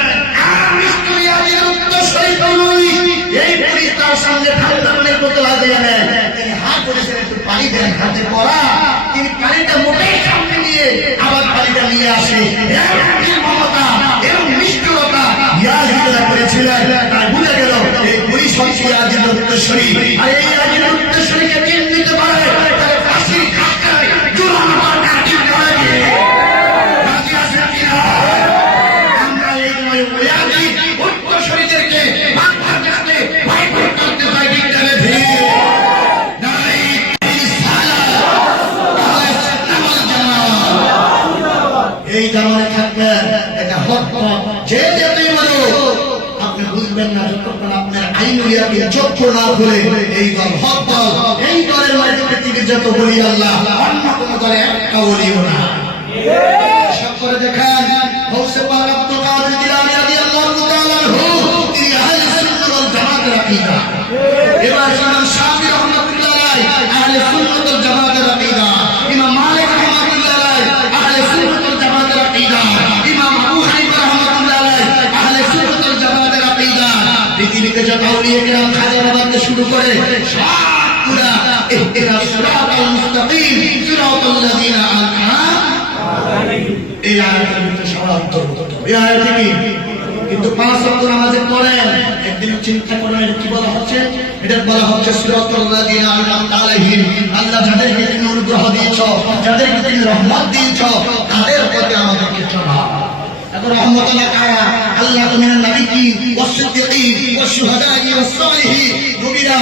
এই পুলিশ তার সামনে ঠান্ডার বোতল হাতে এনে তিনি হাত করেছেন, একটু পানি দেন, হাতে পড়া, তিনি পানিটা মোটেই সামনে নিয়ে আবার পানিটা নিয়ে আসে। মমতা এবং নিষ্ঠুরতা ইয়াজিদরা করেছিলেন, তাই বুঝে গেল এই পুলিশ হচ্ছে ইয়াজিদ উত্তরসূরি। আর এই ইয়াজিদ উত্তরসূরিকে চিহ্নিত করে তাহলে ফাঁসি খাটায় জুলুম মার্কা ঠিক করে রাজি আছে কিনা? আমরা এই ইয়াজিদ উত্তরসূরিদেরকে বাংলার কাছে বাইকট করতে চাই, ঠিক না ঠিক? নাই এই জামানে থাকবেন, এটা হক যে যেতেই বলো আপনি বুঝবেন না যতক্ষণ আপনার আইনুলিয়াকে চক্ষু না খুলে এই দল হক দল, এই দলের মাঝে পৃথিবীর যত বলি আল্লাহ, অন্য কোন দলে একটা বলিও না। সব করে দেখেন গৌসে পাক আব্দুল কাদের জিলানী রাদিয়াল্লাহু তাআলা আনহু, তিনি আহলে সুন্নাত ওয়াল জামাতের আকীদা। এবার ইমাম শাফিঈ রাহমাতুল্লাহ আলাইহি আহলে সুন্নাত ওয়াল জামাতের আকীদা, ইমাম মালিক রাহমাতুল্লাহ আলাইহি আহলে সুন্নাত ওয়াল জামাতের আকীদা, ইমাম আবু হানিফা রাহমাতুল্লাহ আলাইহি আহলে সুন্নাত ওয়াল জামাতের আকীদা। পৃথিবীতে যত আউলিয়া কিরাম খাজা বাবাকে শুরু করে সবগুলা ইহদিনাস সিরাতাল মুস্তাকিম সিরাতাল লাযিনা আনআমতা আলাইহিম, এই আয়াতের ভিতরে সব অন্তর্ভুক্ত। এই আয়াতে কি কিন্তু 5 ওয়াক্ত নামাজে পড়েন, একদিন চিন্তা করেন এটা কি বলা হচ্ছে? এটা বলা হচ্ছে সিরাতাল লাযিনা আনআমতা আলাইহিম, আল্লাহ যাদেরকে তুমি অনুগ্রহ দিয়েছো, যাদেরকে তুমি রহমত দিয়েছো, তাদের প্রতি আমাদেরকে চলা। এখন রহমতুল্লাহ কারা? আল্লাহ মিনান নাবিয়্যিন ওয়াস সিদ্দিকিন ওয়াস শুহাদা'i ওয়াস সালিহিন, নবীরা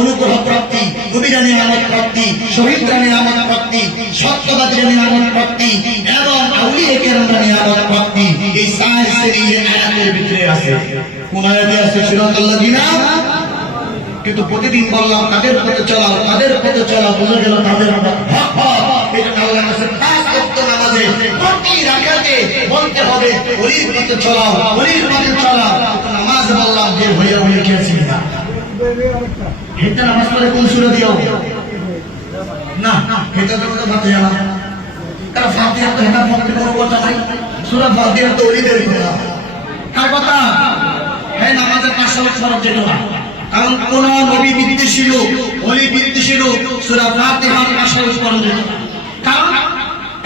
অনুগ্রহ প্রাপ্তি, নবীরা নিয়ামত প্রাপ্তি, শহীদরা নিয়ামত প্রাপ্তি, সত্যবাদীরা নিয়ামত প্রাপ্তি এবং আউলিয়া কেরামরা নিয়ামত প্রাপ্তি। এই 4 শ্রেণী আয়াতের ভিতরে আছে। কোন আয়াতে আছে? সিরাতাল লাযিনা। কিন্তু প্রতিদিন বললাম তাদের পথে চলাও, তাদের পথে চলাও, বোঝা গেল তাদের হক হক। এই জন্য আল্লাহর কাছে 5 ওয়াক্ত নামাজে প্রতি রাকাতে বলতে হবে ওলির পথে চলাও, ওলির পথে চলাও। নামাজ বললাম যে হইয়া হইয়া খেয়েছি না, এটা নামাজ পড়ে কোন সূরা দিও না, এটা তো কথা বাদ না। কারণ ফাতিহা তো হেটা পড়তে কোনো কথা নাই, সূরা ফাতিহা তো ওলিদের কথা। কার কথা? হ্যাঁ, নামাজের 5 ওয়াক্ত ফরজ যেত না, কারণ কোন নবী বিদ্বেষী লোক, ওলি বিদ্বেষী লোক সূরা ফাতিহার 5 ওয়াক্ত ফরজ যেত না। কারণ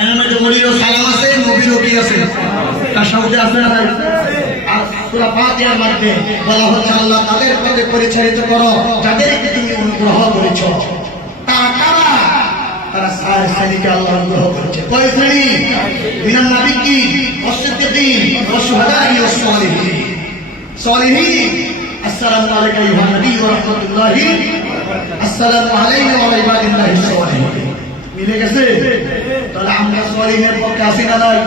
এর মধ্যে ওলিরও সালাম আছে, নবীরও কি আছে, তার সাথে আছে না নাই? আর সূরা ফাতিহার মধ্যে বলা হচ্ছে আল্লাহ তাদের পথে পরিচালিত করো যাদেরকে তুমি অনুগ্রহ করেছো। তারা কারা? তারা সায় শ্রেণীকে আল্লাহ অনুগ্রহ করেছে। কয় শ্রেণী? মিনান নাবিয়্যিন ওয়াস-সিদ্দীকিন ওয়াশ-শুহাদা'i ওয়াস-সালিহিন। সালিহিন, আসসালামু আলাইকা আইয়ুহান নবী ওয়া রাহমাতুল্লাহি, আসসালামু আলাইনা ওয়া আলা ইবাদিল্লাহিস সালিহিন। মিলে গেছে? তাহলে আমরা সালিহিনের পক্ষে আছি না নাই?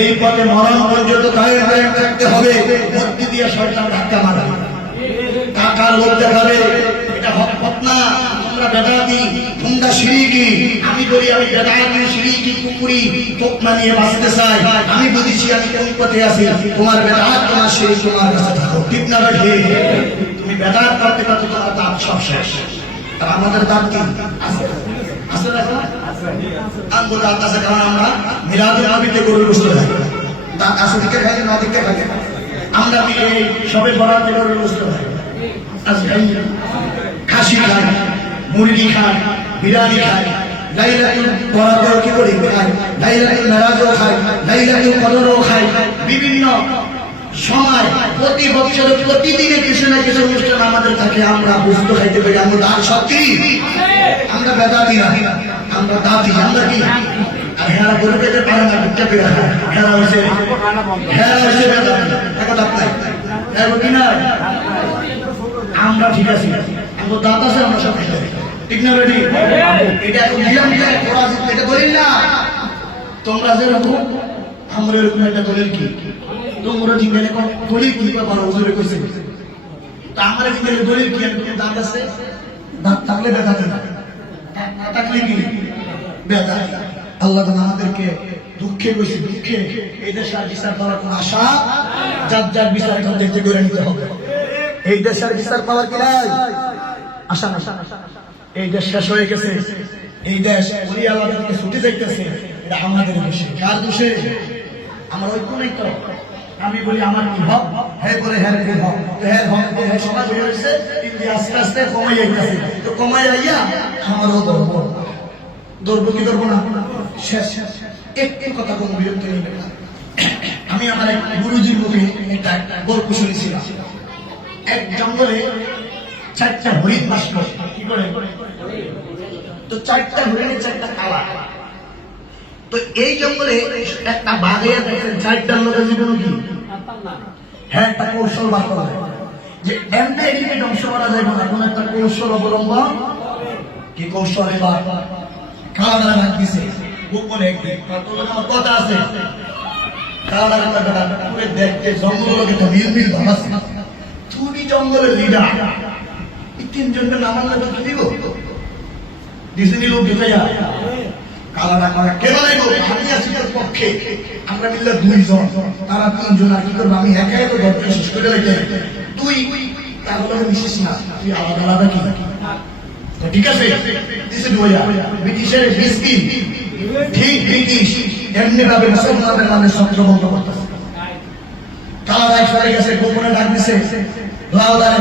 এই পথে মরণ পর্যন্ত কায়েম থাকতে হবে। মধ্যে দিয়ে শয়তান ধাক্কা মারবে, টাকার লোভ দেখাবে, এটা হক পথ না। তোমরা বেদাতি, তোমরা শিরকি। আমি বলি আমি বেদাতি, শিরকি, কুফরি তোকমা নিয়ে বাঁচতে চাই। আমি বুঝেছি আমি কোন পথে আছি। তোমার বেদাত, তোমার শিরক তোমার কাছে থাকো, ঠিক না ভাই? তুমি বেদাত করতে করতে তোমার দাঁত সব শেষ। আর আমাদের দাঁত কি আছে? আছে না? আমগো দাঁত আছে, কারণ আমরা মিলাদুন নবীতে গরু গোশত খাই। দাঁত আছে দিকে খাই না দিকে খাই। আমরা মিলে সবে বরাতে গরু গোশত খাই। আজকে খাসি খাই, মুরগি খাই, বিরিয়ানি খাই, লাইলাতুল বরাতেও কি করি খাই, লাইলাতুল মেরাজও খাই, লাইলাতুল কদরও খাই। বিভিন্ন সময় প্রতি বছর প্রতিদিনে কিছু না কিছু অনুষ্ঠান আমাদের থাকে। আমরা বুঝতে খাইতে পারি আমরা দাঁত সত্যি, আমরা বেদাতি না, আমরা দাঁতি। আমরা কি আর হেরা গরু খেতে পারে না, ভিক্ষা করে খায়। হেরা হয়েছে বেদাতি। এখন আপনার এখন কি না আমরা ঠিক আছি, আমাদের দাঁত আছে, আমরা সব খাইতে পারি, ঠিক না রেডি? এটা এখন নিয়ম করা যেত, এটা দলিল না। তোমরা যেরকম আমরা এরকম একটা দলিল কি তোমরা জিজ্ঞাসা করো দলিল কি পারো হুজুরে কইছে। তা আমরা জিজ্ঞাসা দলিল কি? দাঁত আছে, দাঁত থাকলে বেদাতি না, থাকলে কি বেদাতি। আল্লাহ আমাদেরকে দুঃখে কইছে, দুঃখে এই দেশের বিচার করার কোন আশা, যার বিচার দেখতে করে নিতে হবে। এই দেশের বিচার পাওয়ার কি নাই আশা না। এই দেশ শেষ হয়ে গেছে, এই দেশ ওলি আল্লাহ থেকে ছুটে যাইতেছে। এটা আমাদের দোষে। কার দোষে? আমার ঐক্য নাই তো। আমি বলি আমার কি হক, হ্যাঁ বলে হ্যাঁ কি হক, হ্যাঁ হক হ্যাঁ সমাজ হয়ে গেছে, ইন্ডিয়া আস্তে আস্তে কমাই যাইতেছে। তো কমাই আইয়া আমারও ধরবো কি ধরবো না? শেষ। একটি কথা কোনো বিরক্ত নেই। আমি আমার এক গুরুজির মুখে একটা গল্প শুনেছিলাম। এক জঙ্গলে 4টা হরিণ বাস করে। কি করে? তো 4টা হরিণের 4টা কালা। তো এই জঙ্গলে একটা বাঘে 4টার লোকের জীবন কি? হ্যাঁ, একটা কৌশল বার করা যায় যে এমনি এদিকে ধ্বংস করা যাবে না, কোন একটা কৌশল অবলম্বন। কি কৌশল? এবার কালাডার ভাগ দিছে গোপনে একদিন। কথা আছে কালাডার দেখতে জঙ্গলকে তো মিল ভাবাস। তুমি জঙ্গলের লিডার, এই 3 জনকে নামার লাগবে তো দিব ডিসনি লোক ঢুকে যায়। কালাডা করা কে বানাইব? আমি আছি তার পক্ষে। আমরা মিললে 2 জন, তারা 3 জন। আর কি করবো? আমি একাই তো দরকার শেষ করে রেখে তুই তাহলে মিশিস না, তুই আলাদা আলাদা কি ঠিক আছে? ব্রিটিশের বিস্কি ঠিক ব্রিটিশ এমনি ভাবে মুসলমানদের নামে ছত্র বন্ধ করতেছে। কালাডায় সরে গেছে, গোপনে ডাক দিছে, লাউদারে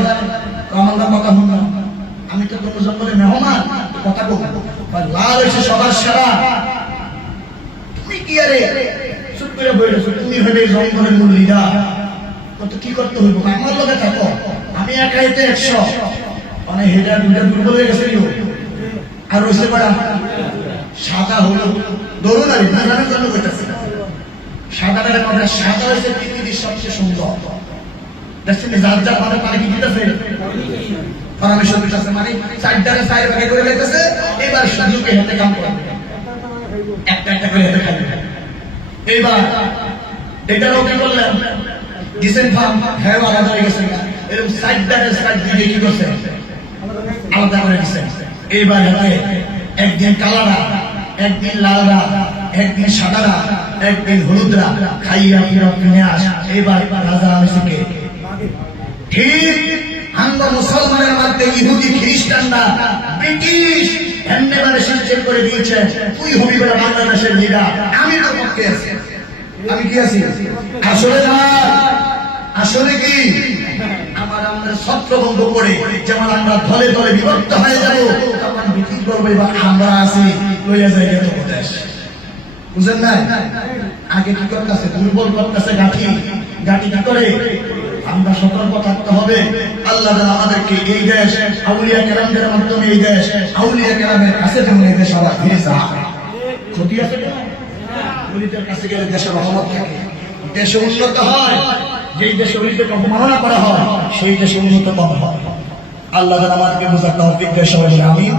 আমার নাম কথা শুনলাম, আমি তো তোর জঙ্গলে মেহমান, কথা বলবো। লাল এসে সবার সেরা, তুমি কি আরে চুপ করে বলেছো? তুমি হবে জঙ্গলের মূল লিডার, তো কি করতে হইব? আমার লোকে থাকো, আমি একাই তো 100। মানে হেডা দুটা দুর্বল হয়ে গেছে। আর রয়েছে কটা? সাদা হলো দরুন আলী নাজানের জন্য করতেছে। সাদাটার কথা সাদা হয়েছে পৃথিবীর সবচেয়ে সুন্দর। দেখছেন যার যার মাথায় পানি কি দিতেছে, পারমিশন দিতেছে। মানে 4টারে 4 ভাগে করে দিতেছে। এবার সুযোগে হাতে কাম করে একটা একটা করে হাতে খাবে। এইবার এটারও কি করলেন? ডিসেন্ট ফার্ম হ্যাঁ আলাদা হয়ে গেছে। এরকম 4টারে 4 দিকে কি করছে? আলাদা করে দিচ্ছে। এইবার হাতে একদিন কালারা, একদিন লালরা, একদিন সাদারা, একদিন হলুদরা খাইয়া ফিরত নিয়ে আস। এবার রাজা হয়েছে কে? ঠিক আমরা মুসলমানের মধ্যে ইহুদি খ্রিস্টানরা ব্রিটিশ এমনিভাবে সিস্টেম করে দিয়েছে, তুই হবি বলে বাংলাদেশের লিডার, আমি তো পক্ষে আছি। আমি কি আছি? আসলে না, আসলে কি আমার আমরা ছত্রভঙ্গ করে যেমন আমরা দলে দলে বিভক্ত হয়ে যাব, তখন ব্রিটিশ বলবে এবার আমরা আছি, লইয়া যাই গেল দেশ। বুঝেন না? আগে কি করতেছে? দুর্বল করতেছে গাঠি, গাঠি কি করে? আমরা সতর্ক থাকতে হবে। আল্লাহ আমাদেরকে এই দেশ আউলিয়া কেরামদের মাধ্যমে, এই দেশ আউলিয়া কেরামের কাছে যেমন এই দেশ আবার ফিরে যায়। ক্ষতি আছে না? অলিদের কাছে গেলে দেশের রহমত থাকে, দেশে উন্নত হয়। যেই দেশে অলিদেরকে অবমাননা করা হয় সেই দেশে উন্নত কম হয়। আল্লাহ আমাদেরকে বোঝার তৌফিক দেয়। সবাই বলে আমিন।